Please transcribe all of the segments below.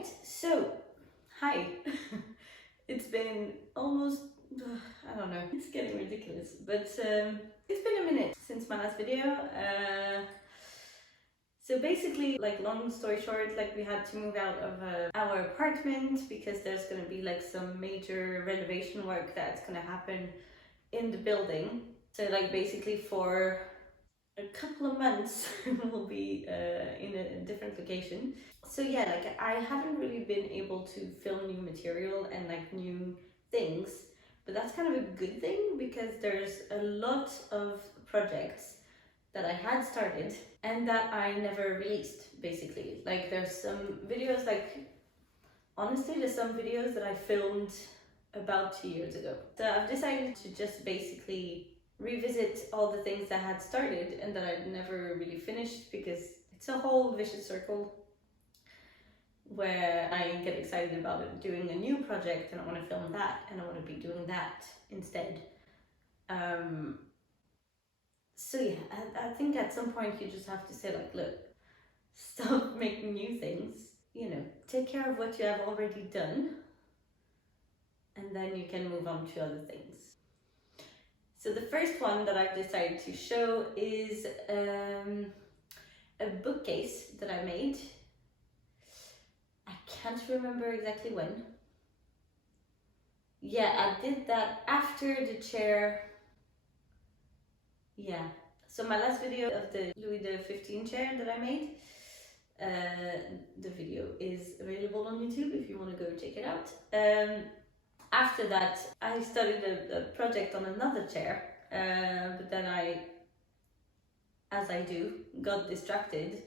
Right, so hi. It's been almost, I don't know, it's getting ridiculous, but it's been a minute since my last video. So basically, like, long story short, like, we had to move out of our apartment because there's going to be like some major renovation work that's going to happen in the building. So like basically for a couple of months we'll be in a different location. So yeah, like, I haven't really been able to film new material and like new things, but that's kind of a good thing because there's a lot of projects that I had started and that I never released, basically. Like, there's some videos, like, honestly, there's some videos that I filmed about 2 years ago. So I've decided to just basically revisit all the things that I had started and that I'd never really finished, because it's a whole vicious circle where I get excited about it, doing a new project, and I want to film that, and I want to be doing that instead. So yeah, I think at some point you just have to say, like, look, stop making new things, take care of what you have already done, and then you can move on to other things. So the first one that I've decided to show is a bookcase that I made. I can't remember exactly when. Yeah, I did that after the chair. Yeah, so my last video of the Louis XV chair that I made, the video is available on YouTube if you want to go check it out. After that, I started a project on another chair, but then I, as I do, got distracted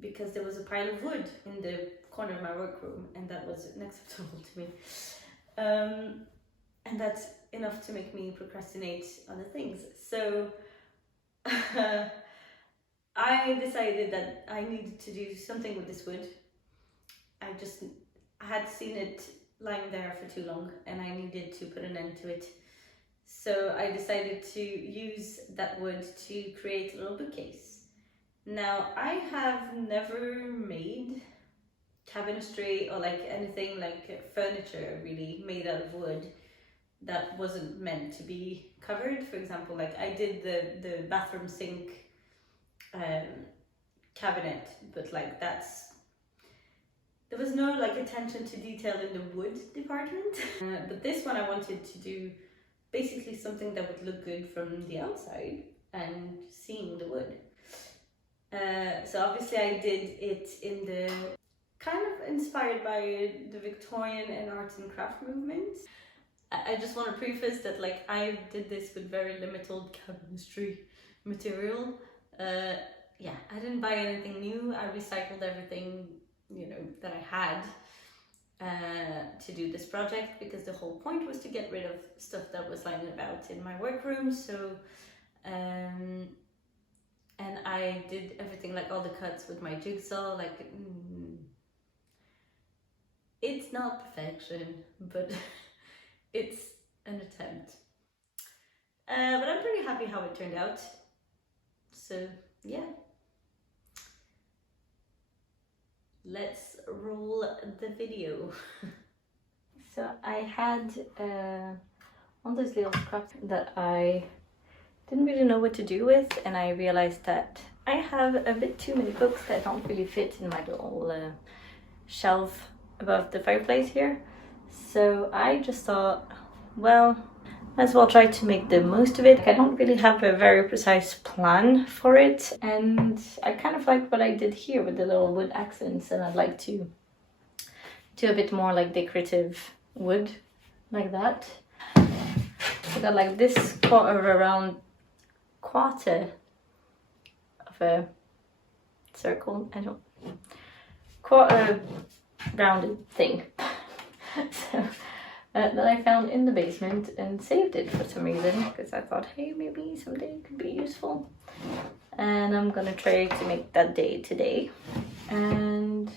because there was a pile of wood in the corner of my workroom, and that was unacceptable to me. And that's enough to make me procrastinate other things. So I decided that I needed to do something with this wood. I had seen it lying there for too long and I needed to put an end to it. So I decided to use that wood to create a little bookcase. Now, I have never made cabinetry or like anything like furniture really made out of wood that wasn't meant to be covered. For example, like, I did the bathroom sink cabinet, but like there was no like attention to detail in the wood department. But this one I wanted to do basically something that would look good from the outside and seeing the wood. So obviously I did it in the kind of inspired by the Victorian and arts and craft movement. I just want to preface that, like, I did this with very limited cabinetry material. Yeah, I didn't buy anything new. I recycled everything, that I had to do this project, because the whole point was to get rid of stuff that was lying about in my workroom. So, and I did everything, like all the cuts with my jigsaw. Like, it's not perfection, but it's an attempt. But I'm pretty happy how it turned out. So yeah, let's roll the video. So I had all those little scraps that I didn't really know what to do with, and I realized that I have a bit too many books that don't really fit in my little shelf above the fireplace here. So I just thought, well, might as well try to make the most of it. I don't really have a very precise plan for it, and I kind of like what I did here with the little wood accents, and I'd like to do a bit more like decorative wood like that. I got like this around quarter of a circle, quarter rounded thing. So that I found in the basement and saved it for some reason, because I thought, hey, maybe someday it could be useful. And I'm gonna try to make that day today. And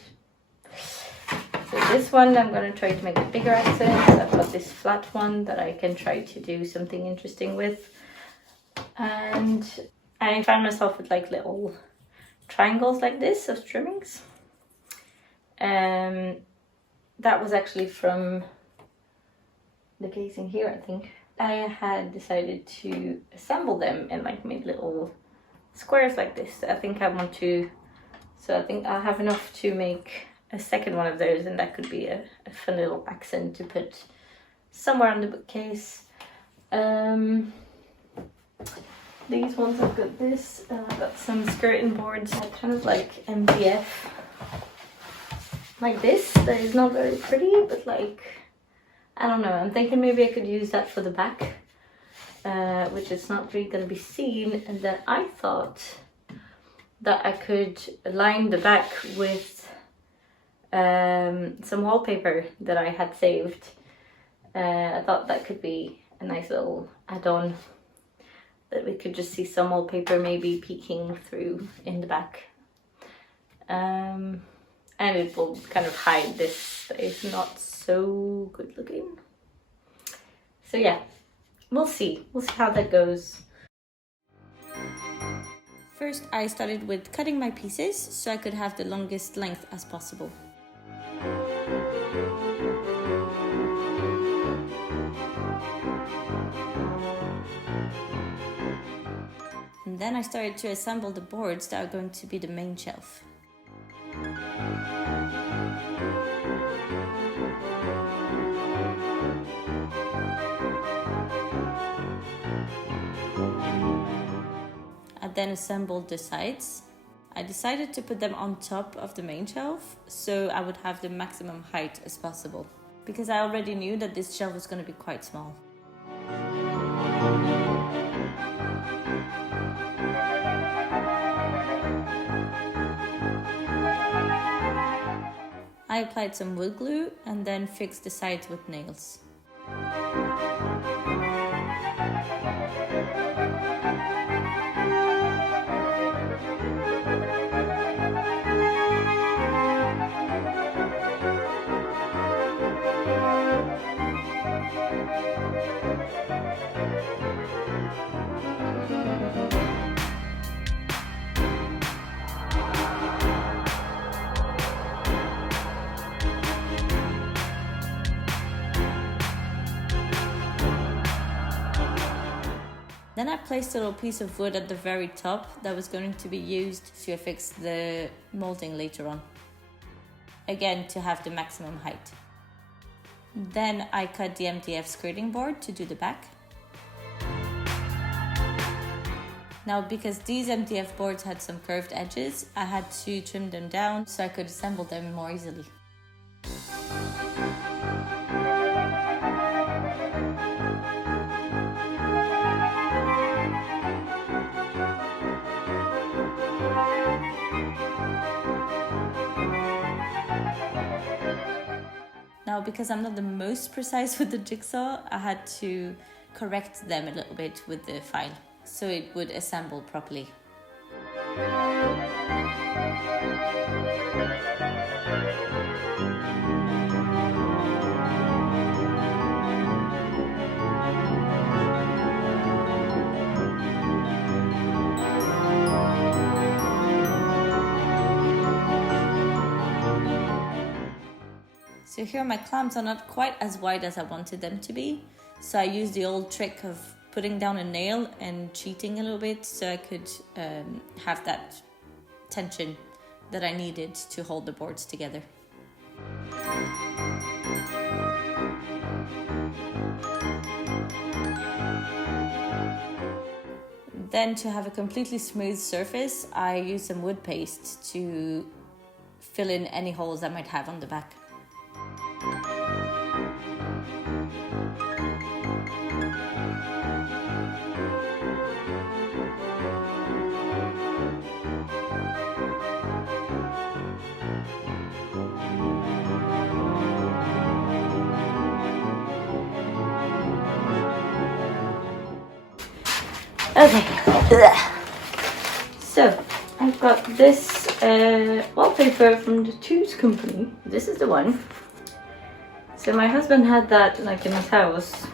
so this one, I'm gonna try to make a bigger accent. I've got this flat one that I can try to do something interesting with. And I found myself with like little triangles like this of trimmings. that was actually from the casing here, I think. I had decided to assemble them and like make little squares like this. I think I want to, so I think I'll have enough to make a second one of those, and that could be a fun little accent to put somewhere on the bookcase. These ones, I've got this, I've got some skirting boards, kind of like MDF, like this. That is not very pretty, but like, I don't know, I'm thinking maybe I could use that for the back, which is not really going to be seen. And then I thought that I could line the back with some wallpaper that I had saved. I thought that could be a nice little add-on, that we could just see some wallpaper maybe peeking through in the back. And it will kind of hide this that is not so good looking. So yeah, we'll see how that goes. First I started with cutting my pieces so I could have the longest length as possible. And then I started to assemble the boards that are going to be the main shelf. I then assembled the sides. I decided to put them on top of the main shelf so I would have the maximum height as possible, because I already knew that this shelf was going to be quite small. I applied some wood glue and then fixed the sides with nails. Then I placed a little piece of wood at the very top that was going to be used to affix the molding later on. Again, to have the maximum height. Then I cut the MDF skirting board to do the back. Now, because these MDF boards had some curved edges, I had to trim them down so I could assemble them more easily. Now, because I'm not the most precise with the jigsaw, I had to correct them a little bit with the file so it would assemble properly. So here my clamps are not quite as wide as I wanted them to be. So I used the old trick of putting down a nail and cheating a little bit so I could have that tension that I needed to hold the boards together. Then, to have a completely smooth surface, I used some wood paste to fill in any holes I might have on the back. Okay, so I've got this wallpaper from the Tooth Company. This is the one. So my husband had that like in his house.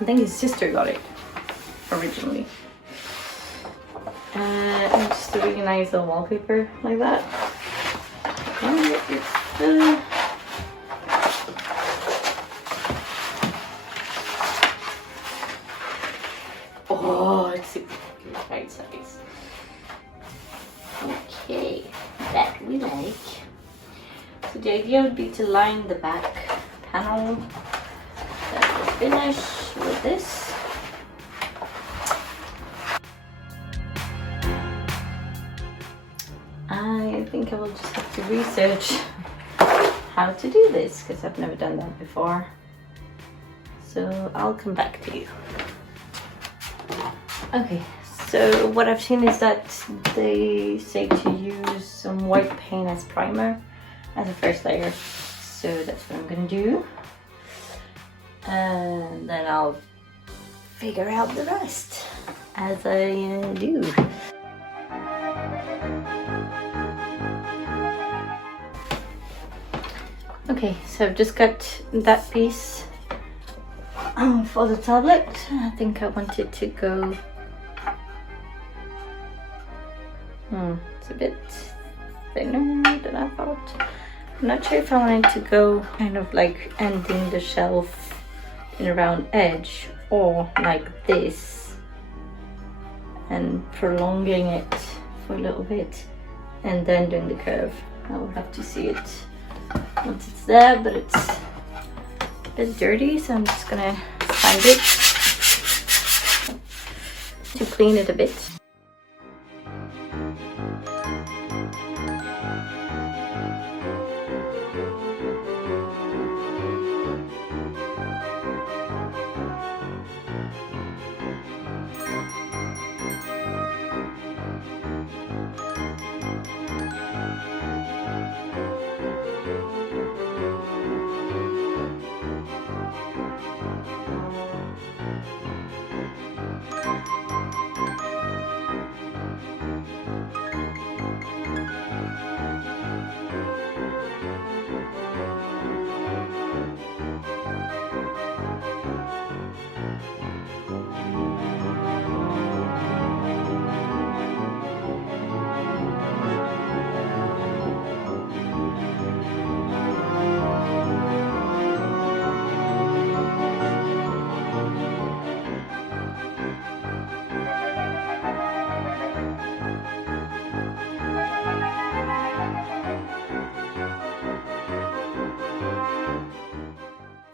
I think his sister got it originally. And just a really nice little wallpaper like that. And it's So the idea would be to line the back panel. Then we'll finish with this. I think I will just have to research how to do this because I've never done that before. So I'll come back to you. Okay, so what I've seen is that they say to use some white paint as primer as a first layer. So that's what I'm gonna do. And then I'll figure out the rest as I do. Okay, so I've just got that piece for the tablet. I think I wanted to go, it's a bit thinner than I thought. I'm not sure if I wanted to go kind of like ending the shelf in a round edge or like this and prolonging it for a little bit and then doing the curve. I will have to see it once it's there, but it's a bit dirty, so I'm just gonna sand it to clean it a bit.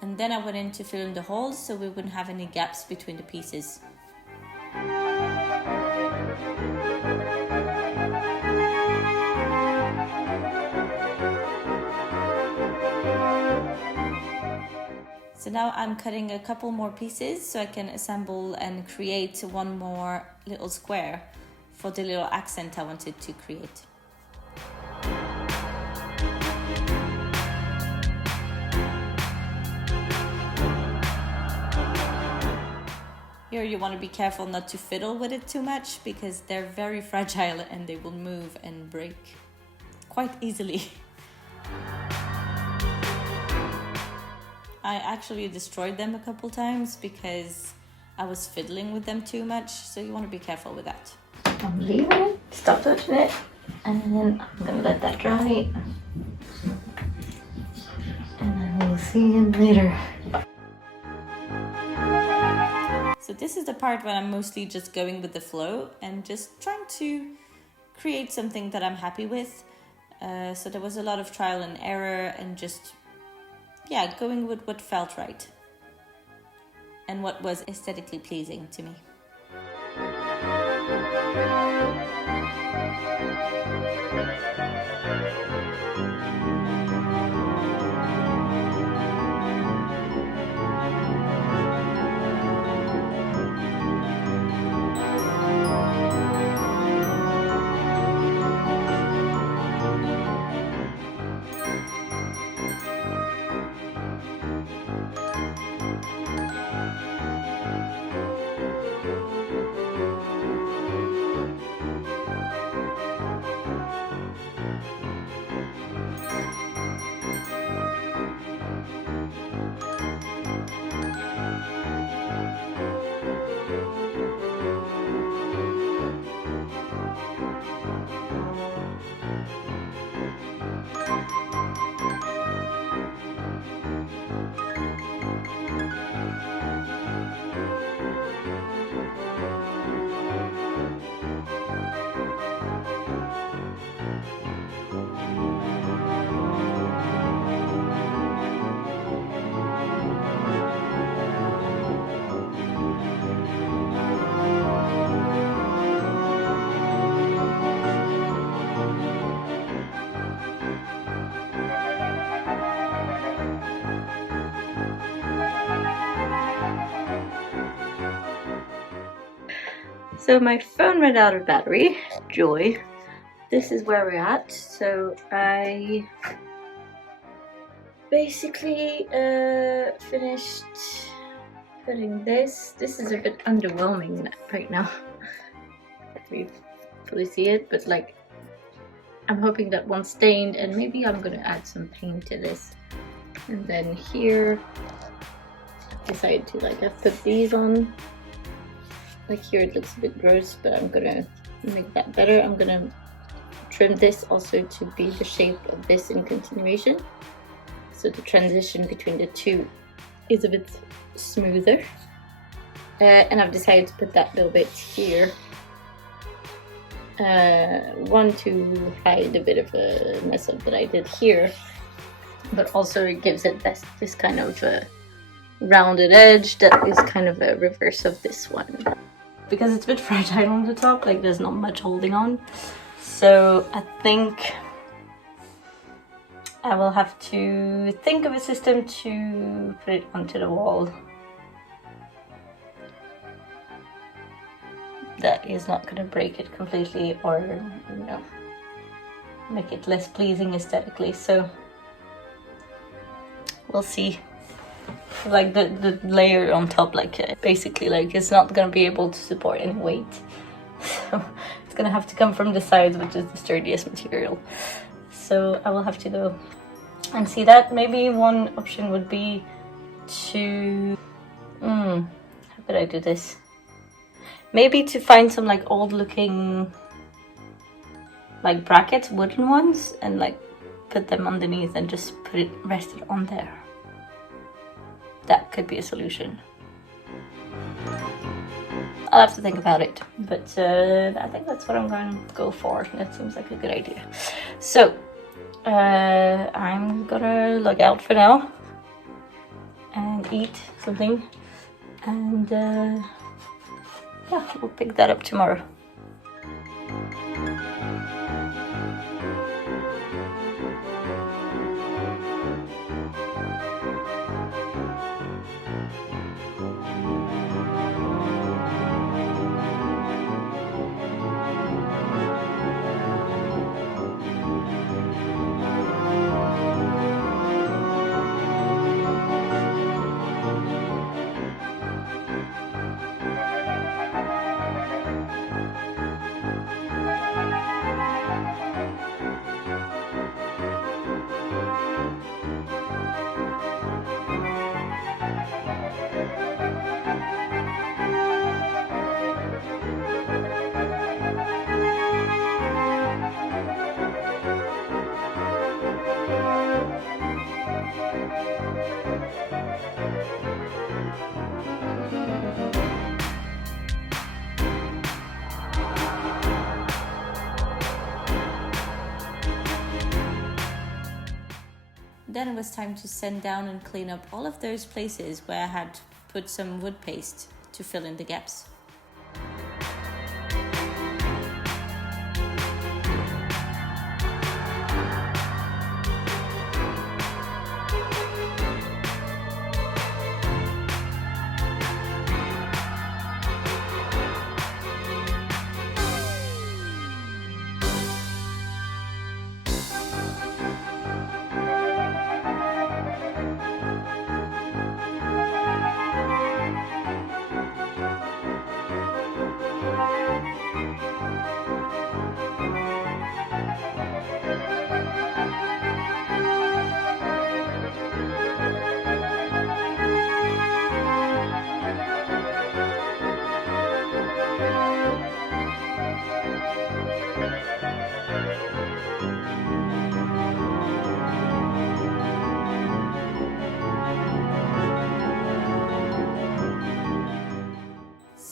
And then I went in to fill in the holes so we wouldn't have any gaps between the pieces. So now I'm cutting a couple more pieces so I can assemble and create one more little square for the little accent I wanted to create. Here you want to be careful not to fiddle with it too much because they're very fragile and they will move and break quite easily. I actually destroyed them a couple times because I was fiddling with them too much, so you want to be careful with that. I'm leaving it, stop touching it, and then I'm going to let that dry. And then we'll see you later. So this is the part where I'm mostly just going with the flow and just trying to create something that I'm happy with. So there was a lot of trial and error and just, yeah, going with what felt right and what was aesthetically pleasing to me. So my phone ran out of battery. Joy. This is where we're at. So I basically finished putting this. This is a bit underwhelming right now. Let me fully see it, but like I'm hoping that one's stained, and maybe I'm gonna add some paint to this. And then here I decided to like I've put these on. Like here it looks a bit gross, but I'm gonna make that better. I'm gonna trim this also to be the shape of this in continuation, so the transition between the two is a bit smoother. And I've decided to put that little bit here, one to hide a bit of a mess up that I did here, but also it gives it this kind of rounded edge that is kind of a reverse of this one. Because it's a bit fragile on the top, like there's not much holding on. So I think I will have to think of a system to put it onto the wall that is not going to break it completely or, you know, make it less pleasing aesthetically. So we'll see. Like the layer on top, like basically like it's not going to be able to support any weight. So it's going to have to come from the sides, which is the sturdiest material. So I will have to go and see that. Maybe one option would be to how could I do this? Maybe to find some like old looking like brackets, wooden ones, and like put them underneath and just put it rested on there. That could be a solution. I'll have to think about it, but I think that's what I'm going to go for. That seems like a good idea. So I'm gonna log out for now and eat something, and yeah, we'll pick that up tomorrow. Then it was time to sand down and clean up all of those places where I had put some wood paste to fill in the gaps.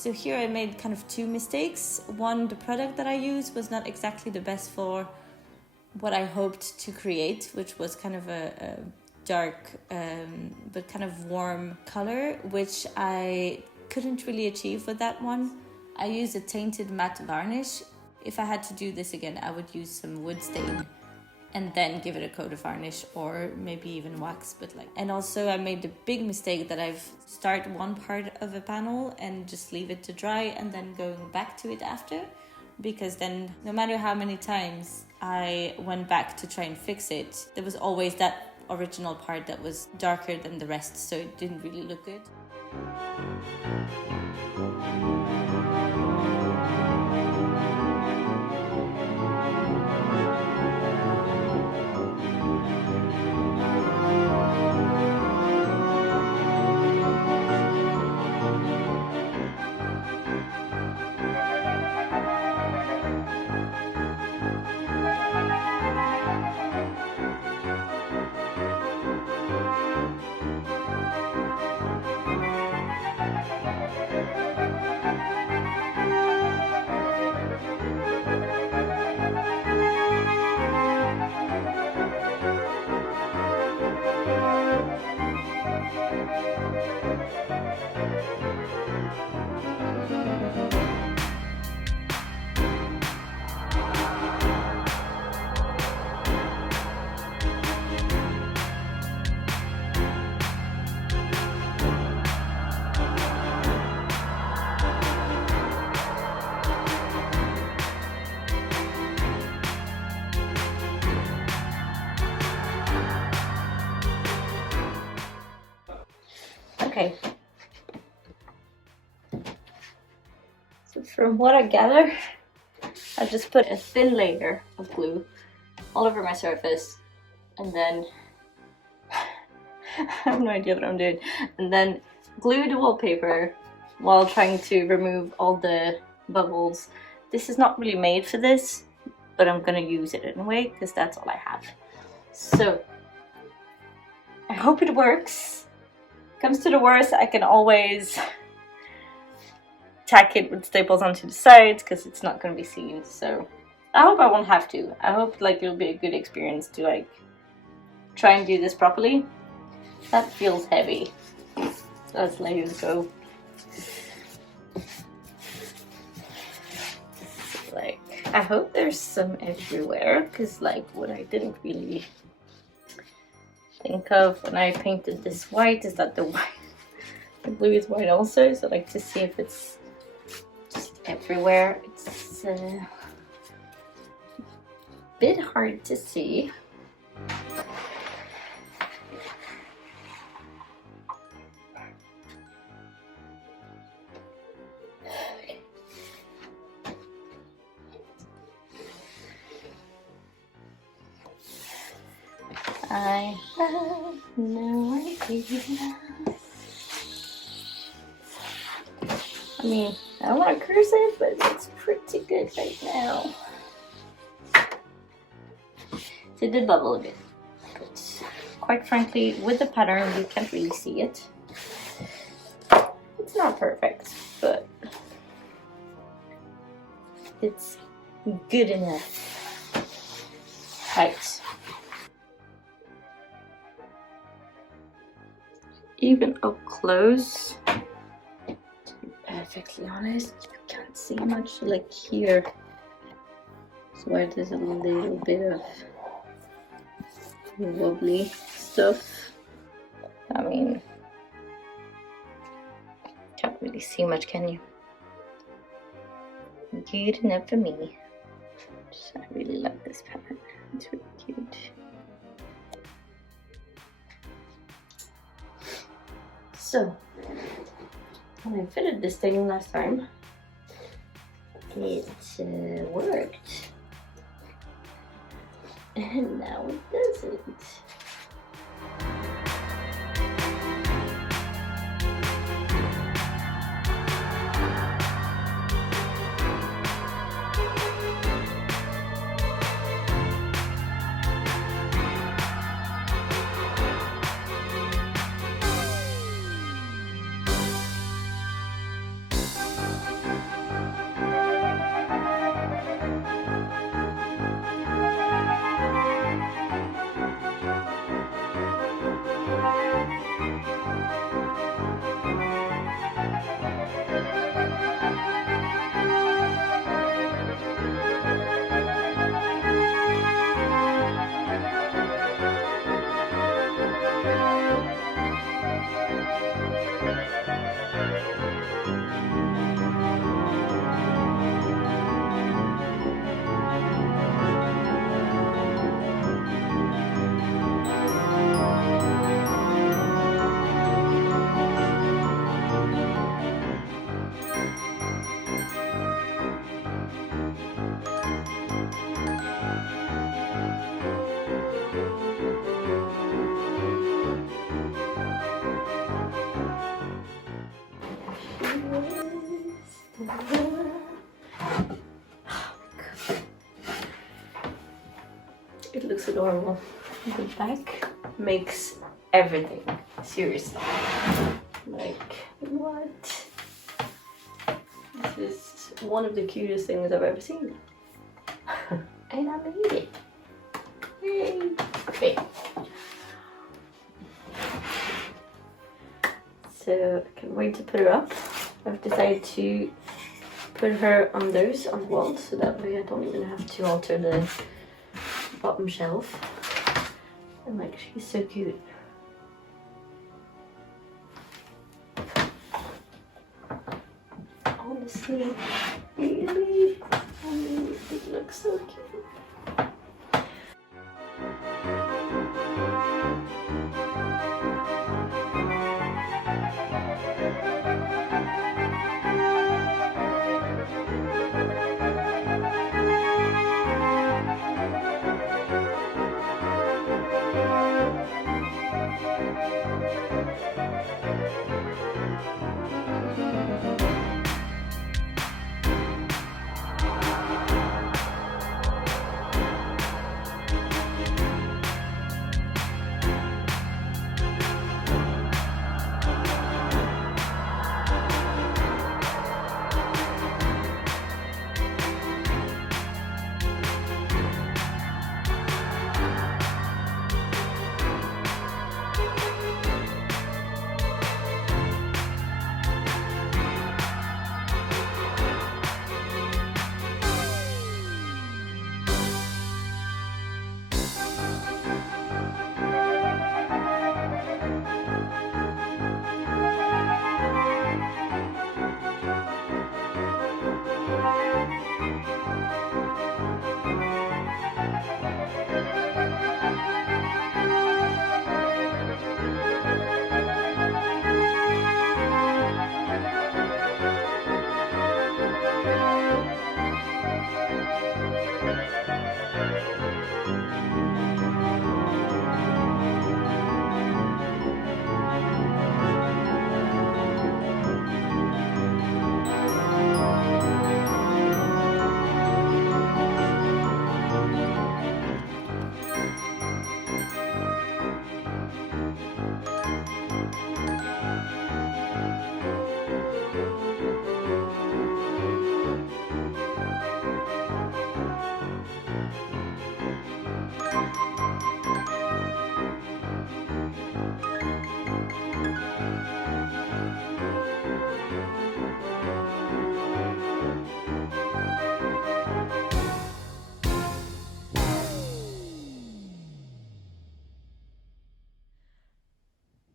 So here I made kind of two mistakes. One, the product that I used was not exactly the best for what I hoped to create, which was kind of a dark but kind of warm color, which I couldn't really achieve with that one. I used a tainted matte varnish. If I had to do this again, I would use some wood stain and then give it a coat of varnish or maybe even wax. But like, and also I made the big mistake that I've start one part of a panel and just leave it to dry and then going back to it after, because then no matter how many times I went back to try and fix it, there was always that original part that was darker than the rest, so it didn't really look good. Okay. So from what I gather, I just put a thin layer of glue all over my surface, and then I have no idea what I'm doing, and then glue the wallpaper while trying to remove all the bubbles. This is not really made for this, but I'm gonna use it anyway because that's all I have. So I hope it works. Comes to the worst, I can always tack it with staples onto the sides because it's not going to be seen. So I hope I won't have to. I hope like it'll be a good experience to like try and do this properly. That feels heavy. So let's let it go. Like, I hope there's some everywhere, because like what I didn't really think of when I painted this white is that the blue is white also, so like to see if it's just everywhere. It's a bit hard to see. I have no idea. I mean, I don't want to curse it, but it's pretty good right now. It did bubble a bit, but quite frankly, with the pattern, you can't really see it. It's not perfect, but it's good enough. Right. Even up close, to be perfectly honest, you can't see much. Like here, so where there's a little bit of wobbly stuff. I mean, can't really see much, can you? Good enough for me. I really love this pattern. It's really cute. So, when I fitted this thing last time, it worked, and now it doesn't. adorable. The back makes everything. Seriously. Like, what? This is one of the cutest things I've ever seen. And I made it. Yay! Okay. So I can't wait to put her up. I've decided to put her on those on the wall, so that way I don't even have to alter the bottom shelf. And like, she's so cute. Honestly, really, it looks so cute.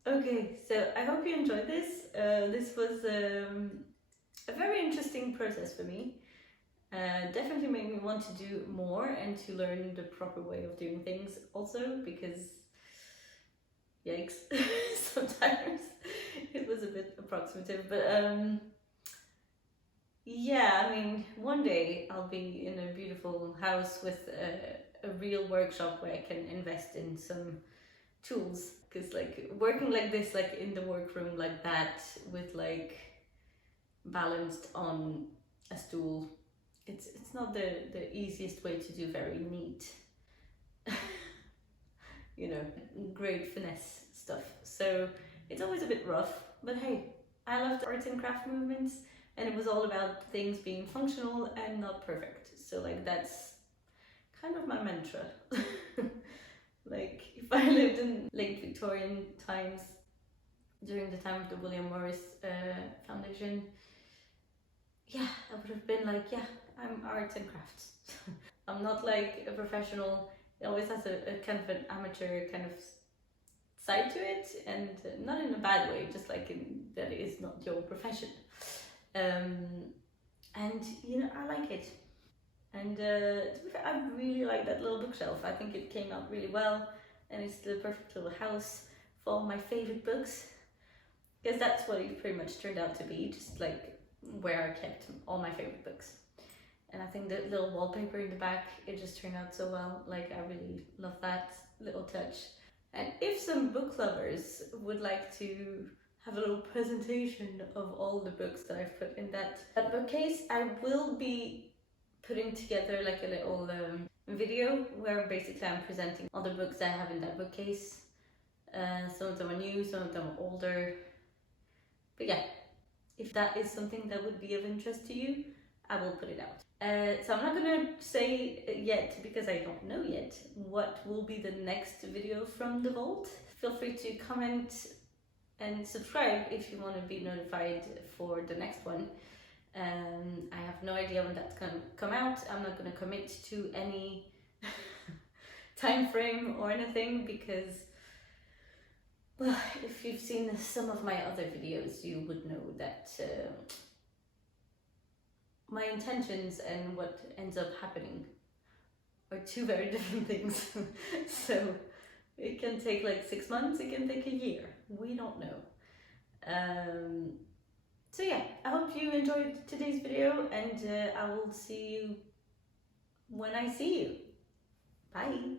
Okay, so I hope you enjoyed this. This was a very interesting process for me. Definitely made me want to do more and to learn the proper way of doing things also, because yikes, sometimes it was a bit approximative, but yeah, I mean, one day I'll be in a beautiful house with a real workshop where I can invest in some tools, because like working like this, like in the workroom like that, with like balanced on a stool, it's not the easiest way to do very neat you know, great finesse stuff. So it's always a bit rough, but hey, I love the arts and craft movements, and it was all about things being functional and not perfect. So like that's kind of my mantra. Like if I lived in late Victorian times, during the time of the William Morris Foundation, yeah, I would have been like, yeah, I'm arts and crafts. I'm not like a professional. It always has a kind of an amateur kind of side to it, and not in a bad way, just like in that it is not your profession. And you know, I like it. And to be fair, I really like that little bookshelf. I think it came out really well, and it's the perfect little house for all my favorite books. Because that's what it pretty much turned out to be, just like where I kept all my favorite books. And I think the little wallpaper in the back, it just turned out so well. Like, I really love that little touch. And if some book lovers would like to have a little presentation of all the books that I've put in that bookcase, I will be putting together like a little video where basically I'm presenting all the books I have in that bookcase. Some of them are new, some of them are older. But yeah, if that is something that would be of interest to you, I will put it out. So I'm not gonna say yet, because I don't know yet, what will be the next video from the vault. Feel free to comment and subscribe if you want to be notified for the next one. I have no idea when that's gonna come out. I'm not gonna commit to any time frame or anything, because, well, if you've seen some of my other videos, you would know that my intentions and what ends up happening are two very different things. So it can take like 6 months, it can take a year, we don't know. So yeah, I hope you enjoyed today's video, and I will see you when I see you. Bye!